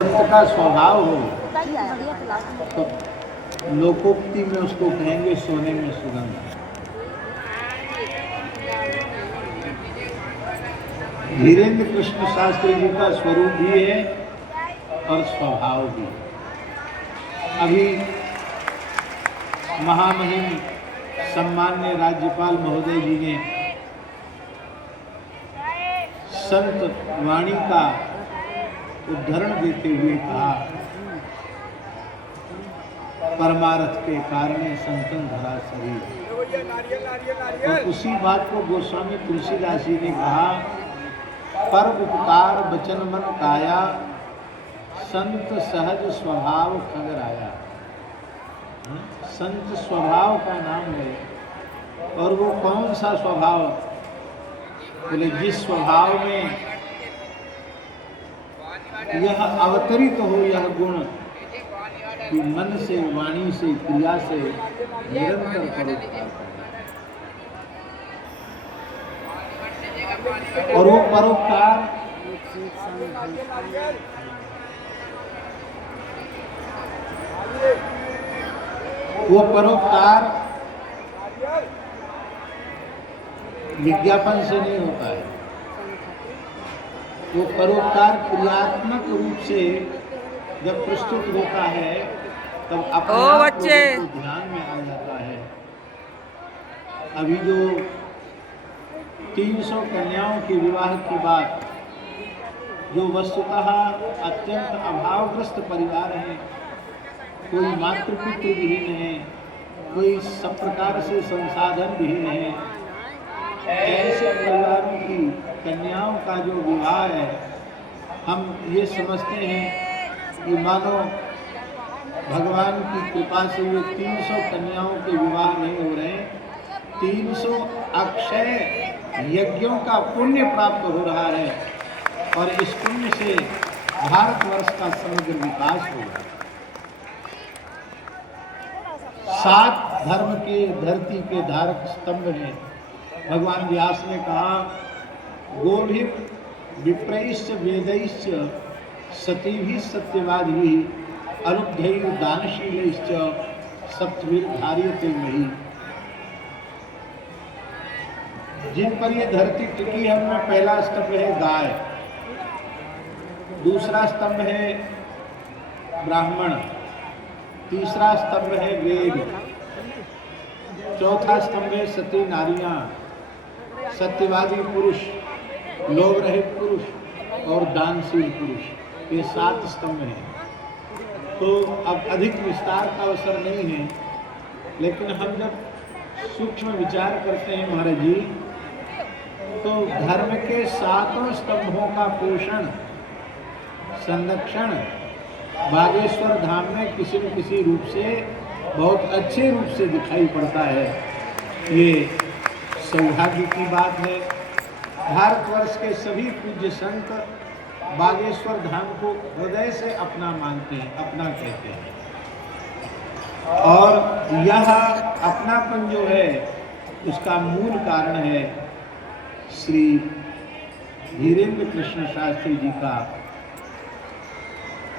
संत का स्वभाव हो तो लोकोक्ति में उसको कहेंगे सोने में सुगंध। धीरेन्द्र कृष्ण शास्त्री जी का स्वरूप भी है और स्वभाव भी। अभी महामहिम सम्मान्य राज्यपाल महोदय जी ने संत वाणी का उद्धरण देते हुए कहा, परमार्थ के कारण संतन धरा शरीर। और उसी बात को गोस्वामी तुलसीदास जी ने कहा, पर उपकार बचन मन काया, संत सहज स्वभाव खगर आया। संत स्वभाव का नाम है, और वो कौन सा स्वभाव? बोले जिस स्वभाव में यह अवतरित हो यह गुण कि मन से, वाणी से, क्रिया से निरंतर परोपकार। और वो परोपकार विज्ञापन से नहीं होता है। वो परोपकार क्रियात्मक रूप से जब प्रस्तुत होता है तब अपने आप को ध्यान में आ जाता है। अभी जो 300 कन्याओं के विवाह की बात, जो वस्तुतः अत्यंत अभावग्रस्त परिवार है, कोई मातृपुत्र विहीन है, कोई सब प्रकार से संसाधन विहीन है, ऐसे परिवारों की कन्याओं का जो विवाह है, हम ये समझते हैं कि मानो भगवान की कृपा से ये 300 कन्याओं के विवाह नहीं हो रहे, 300 अक्षय यज्ञों का पुण्य प्राप्त हो रहा है, और इस पुण्य से भारतवर्ष का समग्र विकास होगा। 7 धर्म के धरती के धारक स्तंभ हैं। भगवान व्यास ने कहा, गोभिः विप्रैश्च वेदैश्च सतीभिः सत्यवादिभिः अलुब्धैः दानशीलैश्च सप्तभिर्धार्यते मही। जिन पर ये धरती टिकी है उनमें पहला स्तंभ है गाय, दूसरा स्तंभ है ब्राह्मण, तीसरा स्तंभ है वेद, चौथा स्तंभ है सती नारियां, सत्यवादी पुरुष, लोभ रहित पुरुष और दानशील पुरुष। ये 7 स्तंभ हैं। तो अब अधिक विस्तार का अवसर नहीं है, लेकिन हम जब सूक्ष्म विचार करते हैं महाराज जी, तो धर्म के 7 स्तंभों का पोषण, संरक्षण बागेश्वर धाम में किसी न किसी रूप से, बहुत अच्छे रूप से दिखाई पड़ता है। ये सौभाग्य की बात है। भारतवर्ष के सभी पूज्य संत बागेश्वर धाम को हृदय से अपना मानते हैं, अपना कहते हैं, और यह अपनापन जो है उसका मूल कारण है श्री धीरेन्द्र कृष्ण शास्त्री जी का